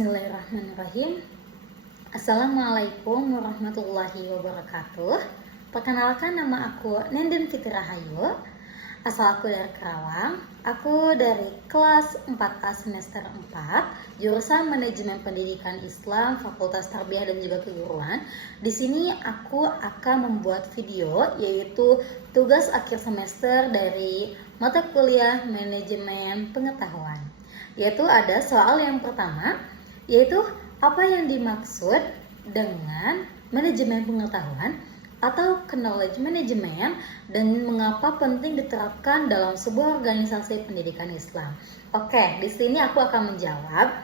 Bismillahirrahmanirrahim. Assalamualaikum warahmatullahi wabarakatuh. Perkenalkan, nama aku Nenden Fitri Rahayu. Asal aku dari Karawang. Aku dari kelas 4A semester 4, jurusan Manajemen Pendidikan Islam, Fakultas Tarbiyah dan juga Keguruan. Di sini aku akan membuat video yaitu tugas akhir semester dari mata kuliah Manajemen Pengetahuan. Yaitu ada soal yang pertama, yaitu apa yang dimaksud dengan manajemen pengetahuan atau knowledge management dan mengapa penting diterapkan dalam sebuah organisasi pendidikan Islam. Oke, di sini aku akan menjawab.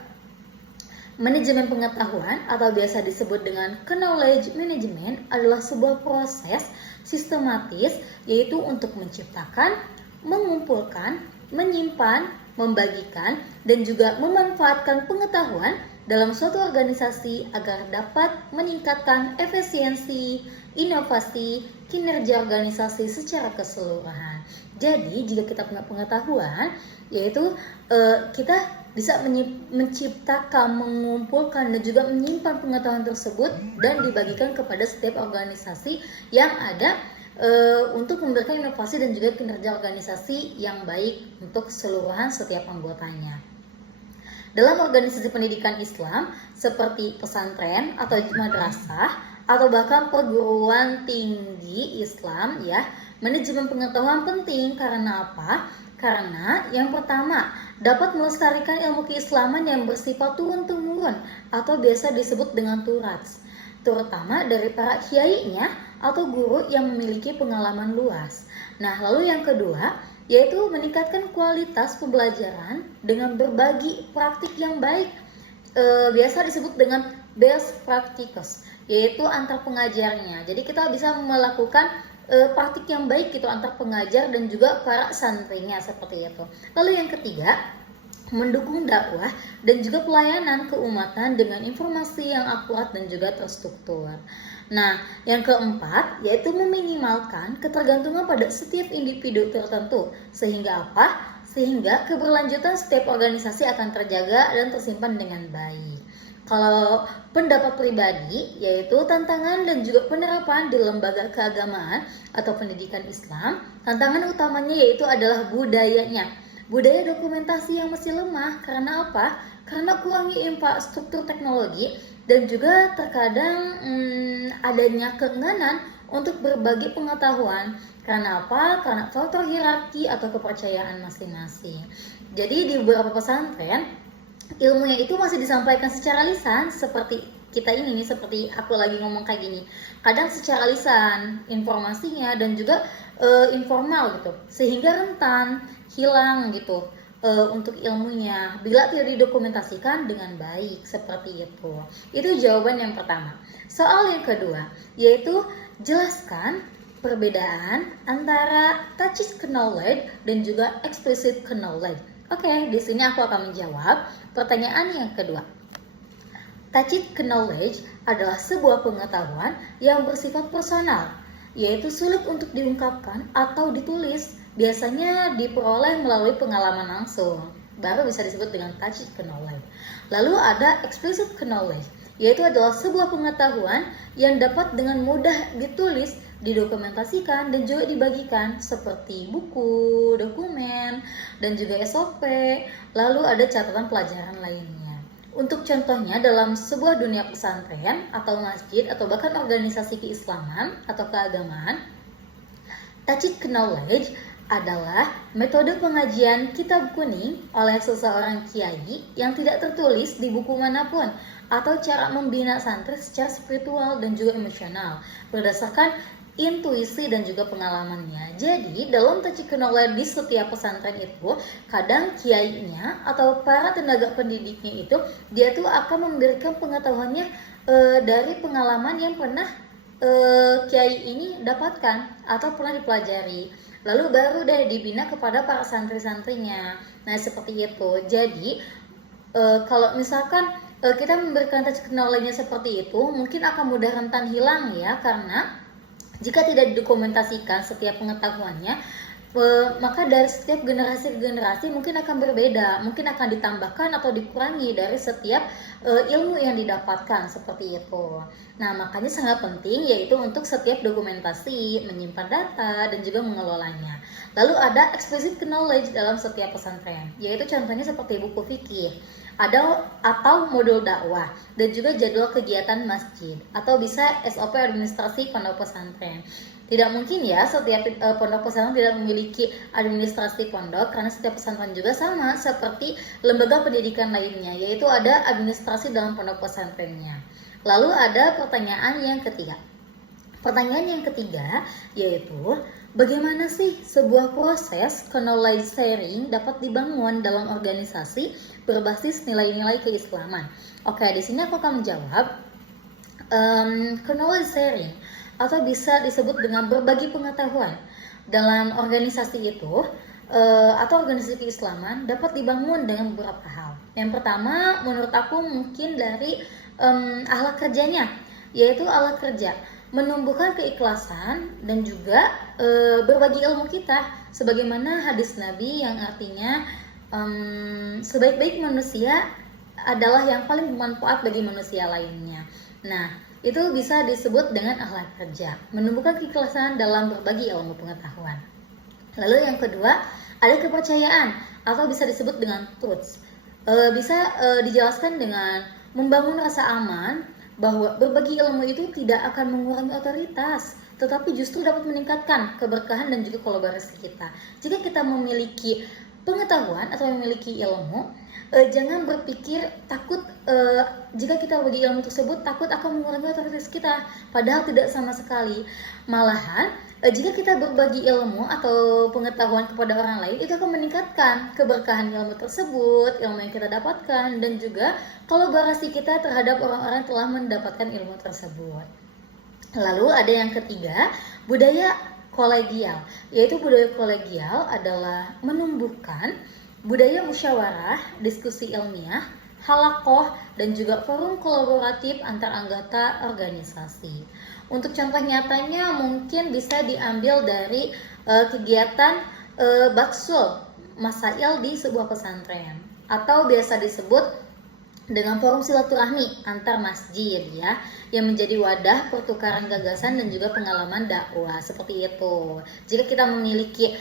Manajemen pengetahuan atau biasa disebut dengan knowledge management adalah sebuah proses sistematis yaitu untuk menciptakan, mengumpulkan, menyimpan, membagikan, dan juga memanfaatkan pengetahuan dalam suatu organisasi agar dapat meningkatkan efisiensi, inovasi, kinerja organisasi secara keseluruhan. Jadi jika kita punya pengetahuan, yaitu kita bisa menciptakan, mengumpulkan, dan juga menyimpan pengetahuan tersebut dan dibagikan kepada setiap organisasi yang ada untuk memberikan inovasi dan juga kinerja organisasi yang baik untuk keseluruhan setiap anggotanya. Dalam organisasi pendidikan Islam seperti pesantren atau madrasah atau bahkan perguruan tinggi Islam ya, manajemen pengetahuan penting karena apa? Karena yang pertama, dapat melestarikan ilmu keislaman yang bersifat turun-temurun atau biasa disebut dengan turats, terutama dari para kiainya atau guru yang memiliki pengalaman luas. Nah, lalu yang kedua, yaitu meningkatkan kualitas pembelajaran dengan berbagi praktik yang baik. Biasa disebut dengan best practices, yaitu antar pengajarnya. Jadi kita bisa melakukan praktik yang baik gitu antar pengajar dan juga para santrinya seperti itu. Lalu yang ketiga, mendukung dakwah dan juga pelayanan keumatan dengan informasi yang akurat dan juga terstruktur. Nah, yang keempat yaitu meminimalkan ketergantungan pada setiap individu tertentu. Sehingga apa? Sehingga keberlanjutan setiap organisasi akan terjaga dan tersimpan dengan baik. Kalau pendapat pribadi, yaitu tantangan dan juga penerapan di lembaga keagamaan atau pendidikan Islam, tantangan utamanya yaitu adalah budayanya. Budaya dokumentasi yang masih lemah, karena apa? Karena kurangnya infrastruktur teknologi dan juga terkadang adanya keengganan untuk berbagi pengetahuan. Karena apa? Karena faktor hierarki atau kepercayaan masing-masing. Jadi di beberapa pesantren, ilmunya itu masih disampaikan secara lisan seperti kita ini nih, seperti aku lagi ngomong kayak gini. Kadang secara lisan informasinya dan juga informal gitu, sehingga rentan hilang gitu untuk ilmunya bila tidak didokumentasikan dengan baik seperti itu. Itu jawaban yang pertama. Soal yang kedua, yaitu jelaskan perbedaan antara tacit knowledge dan juga explicit knowledge. Oke, di sini aku akan menjawab pertanyaan yang kedua. Tacit knowledge adalah sebuah pengetahuan yang bersifat personal, yaitu sulit untuk diungkapkan atau ditulis. Biasanya diperoleh melalui pengalaman langsung, baru bisa disebut dengan tacit knowledge. Lalu ada explicit knowledge, yaitu adalah sebuah pengetahuan yang dapat dengan mudah ditulis, didokumentasikan, dan juga dibagikan seperti buku, dokumen, dan juga SOP. Lalu ada catatan pelajaran lainnya. Untuk contohnya dalam sebuah dunia pesantren atau masjid atau bahkan organisasi keislaman atau keagamaan, tacit knowledge adalah metode pengajian kitab kuning oleh seseorang kiai yang tidak tertulis di buku manapun, atau cara membina santri secara spiritual dan juga emosional berdasarkan intuisi dan juga pengalamannya. Jadi dalam tacit knowledge di setiap pesantren itu, kadang kiainya atau para tenaga pendidiknya itu dia tuh akan memberikan pengetahuannya dari pengalaman yang pernah kiai ini dapatkan atau pernah dipelajari. Lalu baru deh dibina kepada para santri-santrinya. Nah seperti itu. Jadi kalau misalkan kita memberikan tacit knowledge-nya seperti itu, mungkin akan mudah rentan hilang ya, karena jika tidak didokumentasikan setiap pengetahuannya, Maka dari setiap generasi ke generasi mungkin akan berbeda, mungkin akan ditambahkan atau dikurangi dari setiap ilmu yang didapatkan seperti itu. Nah, makanya sangat penting yaitu untuk setiap dokumentasi, menyimpan data dan juga mengelolanya. Lalu ada explicit knowledge dalam setiap pesantren, yaitu contohnya seperti buku fikih, ada atau modul dakwah dan juga jadwal kegiatan masjid atau bisa SOP administrasi pondok pesantren. Tidak mungkin ya setiap pondok pesantren tidak memiliki administrasi pondok, karena setiap pesantren juga sama seperti lembaga pendidikan lainnya, yaitu ada administrasi dalam pondok pesantrennya. Lalu ada pertanyaan yang ketiga. Pertanyaan yang ketiga yaitu bagaimana sih sebuah proses knowledge sharing dapat dibangun dalam organisasi berbasis nilai-nilai keislaman. Oke, di sini aku akan menjawab knowledge sharing atau bisa disebut dengan berbagi pengetahuan dalam organisasi itu atau organisasi keislaman dapat dibangun dengan beberapa hal. Yang pertama menurut aku mungkin dari akhlak kerjanya, yaitu akhlak kerja menumbuhkan keikhlasan dan juga berbagi ilmu kita, sebagaimana hadis Nabi yang artinya sebaik-baik manusia adalah yang paling bermanfaat bagi manusia lainnya. Nah, itu bisa disebut dengan akhlak kerja, menumbuhkan keikhlasan dalam berbagi ilmu pengetahuan. Lalu yang kedua, ada kepercayaan atau bisa disebut dengan truth. Bisa dijelaskan dengan membangun rasa aman bahwa berbagi ilmu itu tidak akan mengurangi otoritas, tetapi justru dapat meningkatkan keberkahan dan juga kolaborasi kita. Jika kita memiliki pengetahuan atau memiliki ilmu, jangan berpikir takut jika kita berbagi ilmu tersebut takut akan mengurangi otoritas kita, padahal tidak sama sekali. Malahan jika kita berbagi ilmu atau pengetahuan kepada orang lain, itu akan meningkatkan keberkahan ilmu tersebut, ilmu yang kita dapatkan, dan juga kolaborasi kita terhadap orang-orang yang telah mendapatkan ilmu tersebut. Lalu ada yang ketiga, budaya kolegial, yaitu budaya kolegial adalah menumbuhkan budaya musyawarah, diskusi ilmiah, halakoh, dan juga forum kolaboratif antar anggota organisasi. Untuk contoh nyatanya mungkin bisa diambil dari kegiatan baksul masail di sebuah pesantren, atau biasa disebut dengan forum silaturahmi antar masjid ya, yang menjadi wadah pertukaran gagasan dan juga pengalaman dakwah seperti itu. Jika kita memiliki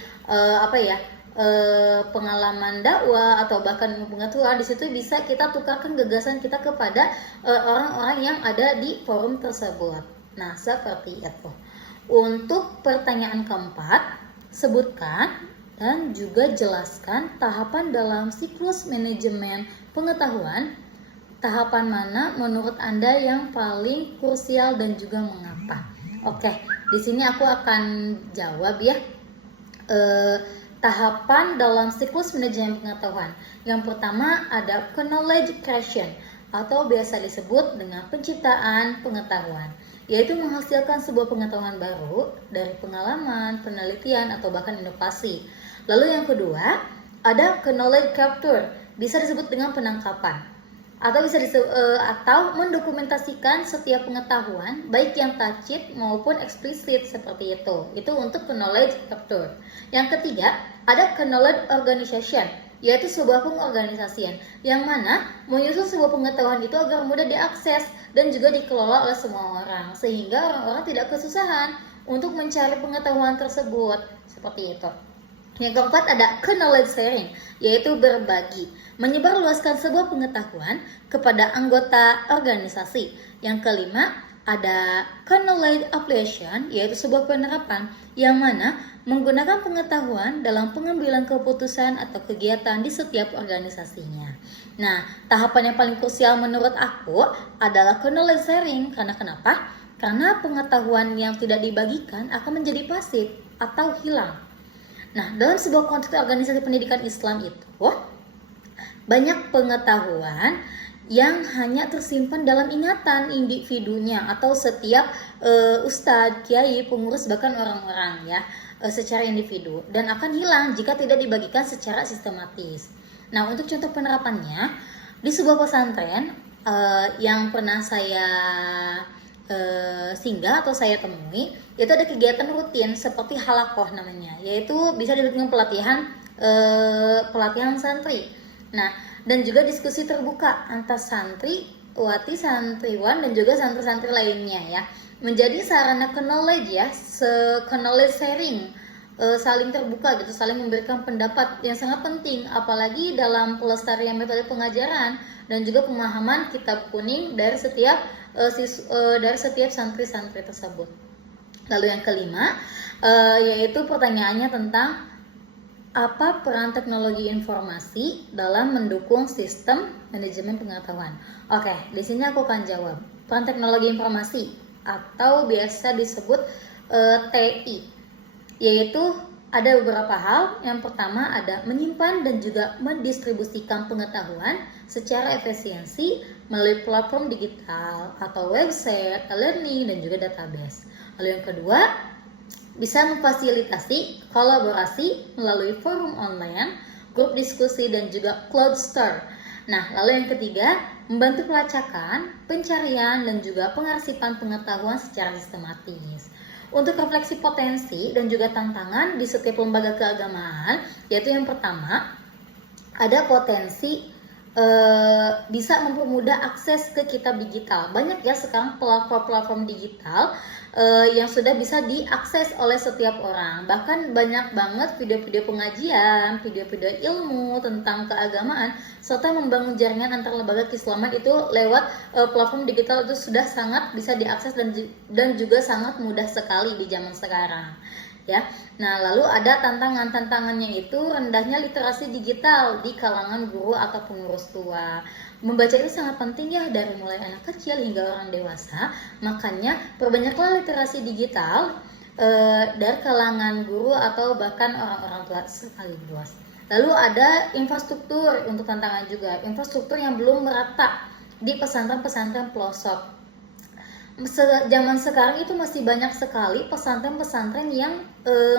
pengalaman dakwah atau bahkan pengetahuan, di situ bisa kita tukarkan gagasan kita kepada orang-orang yang ada di forum tersebut. Nah, seperti itu. Untuk pertanyaan keempat, sebutkan dan juga jelaskan tahapan dalam siklus manajemen pengetahuan. Tahapan mana menurut Anda yang paling krusial dan juga mengapa? Oke, di sini aku akan jawab ya. Tahapan dalam siklus manajemen pengetahuan. Yang pertama ada knowledge creation atau biasa disebut dengan penciptaan pengetahuan, yaitu menghasilkan sebuah pengetahuan baru dari pengalaman, penelitian, atau bahkan inovasi. Lalu yang kedua ada knowledge capture, bisa disebut dengan penangkapan atau bisa atau mendokumentasikan setiap pengetahuan baik yang tacit maupun eksplisit seperti itu. Itu untuk knowledge capture. Yang ketiga ada knowledge organization, yaitu sebuah pengorganisasian yang mana menyusun sebuah pengetahuan itu agar mudah diakses dan juga dikelola oleh semua orang, sehingga orang-orang tidak kesusahan untuk mencari pengetahuan tersebut seperti itu. Yang keempat ada knowledge sharing, yaitu berbagi, menyebarluaskan sebuah pengetahuan kepada anggota organisasi. Yang kelima ada knowledge application, yaitu sebuah penerapan yang mana menggunakan pengetahuan dalam pengambilan keputusan atau kegiatan di setiap organisasinya. Nah, tahapan yang paling krusial menurut aku adalah knowledge sharing. Karena kenapa? Karena pengetahuan yang tidak dibagikan akan menjadi pasif atau hilang. Nah, dalam sebuah konteks organisasi pendidikan Islam itu banyak pengetahuan yang hanya tersimpan dalam ingatan individunya atau setiap ustadz, kiai, pengurus, bahkan orang-orang ya secara individu, dan akan hilang jika tidak dibagikan secara sistematis. Nah, untuk contoh penerapannya di sebuah pesantren yang pernah saya singgah atau saya temui, itu ada kegiatan rutin seperti halakoh namanya, yaitu bisa disebut dengan pelatihan santri. Nah, dan juga diskusi terbuka antar santri, wati, santriwan, dan juga santri-santri lainnya ya. Menjadi sarana knowledge ya, knowledge sharing, saling terbuka gitu, saling memberikan pendapat yang sangat penting, apalagi dalam pelestarian metode pengajaran dan juga pemahaman kitab kuning dari setiap santri-santri tersebut. Lalu yang kelima, yaitu pertanyaannya tentang apa peran teknologi informasi dalam mendukung sistem manajemen pengetahuan. Oke, di sini aku akan jawab. Peran teknologi informasi atau biasa disebut TI, yaitu ada beberapa hal. Yang pertama ada menyimpan dan juga mendistribusikan pengetahuan secara efisiensi melalui platform digital atau website, e-learning, dan juga database. Lalu yang kedua, bisa memfasilitasi kolaborasi melalui forum online, grup diskusi, dan juga cloud store. Nah, lalu yang ketiga, membantu pelacakan, pencarian, dan juga pengarsipan pengetahuan secara sistematis. Untuk refleksi potensi dan juga tantangan di setiap lembaga keagamaan, yaitu yang pertama, ada potensi bisa mempermudah akses ke kitab digital. Banyak ya sekarang platform-platform digital yang sudah bisa diakses oleh setiap orang. Bahkan banyak banget video-video pengajian, video-video ilmu tentang keagamaan, serta membangun jaringan antar lembaga keislaman itu lewat platform digital itu sudah sangat bisa diakses dan juga sangat mudah sekali di zaman sekarang. Ya, nah lalu ada tantangannya itu rendahnya literasi digital di kalangan guru atau pengurus tua. Membaca itu sangat penting ya dari mulai anak kecil hingga orang dewasa. Makanya perbanyaklah literasi digital dari kalangan guru atau bahkan orang-orang tua sekaligus. Lalu ada infrastruktur untuk tantangan juga, infrastruktur yang belum merata di pesantren-pesantren pelosok. Zaman sekarang itu masih banyak sekali pesantren-pesantren yang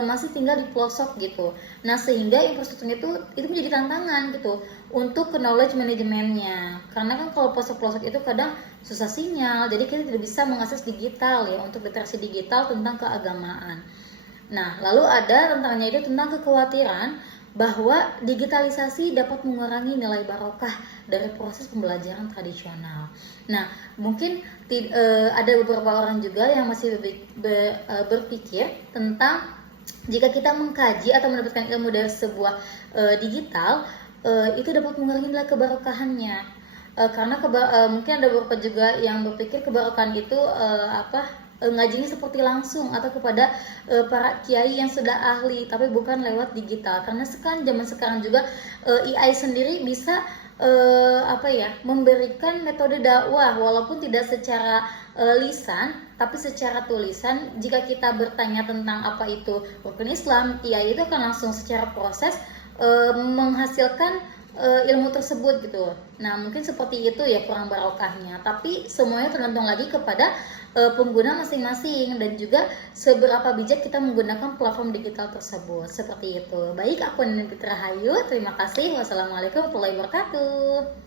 masih tinggal di pelosok gitu. Nah, sehingga infrastrukturnya itu menjadi tantangan gitu untuk knowledge manajemennya. Karena kan kalau pelosok-pelosok itu kadang susah sinyal, jadi kita tidak bisa mengakses digital ya untuk literasi digital tentang keagamaan. Nah, lalu ada tantangannya itu tentang kekhawatiran bahwa digitalisasi dapat mengurangi nilai barokah dari proses pembelajaran tradisional. Nah, mungkin ada beberapa orang juga yang masih berpikir tentang jika kita mengkaji atau mendapatkan ilmu dari sebuah digital, itu dapat mengurangi nilai kebarokahannya. Karena mungkin ada beberapa juga yang berpikir kebarokahan itu ngajinya seperti langsung atau kepada para kiai yang sudah ahli, tapi bukan lewat digital. Karena zaman sekarang juga AI sendiri bisa memberikan metode dakwah walaupun tidak secara lisan tapi secara tulisan. Jika kita bertanya tentang apa itu rukun Islam, AI itu akan langsung secara proses menghasilkan ilmu tersebut gitu. Nah, mungkin seperti itu ya kurang barokahnya, tapi semuanya tergantung lagi kepada pengguna masing-masing dan juga seberapa bijak kita menggunakan platform digital tersebut. Seperti itu. Baik, aku Nindita Rahayu. Terima kasih. Wassalamualaikum warahmatullahi wabarakatuh.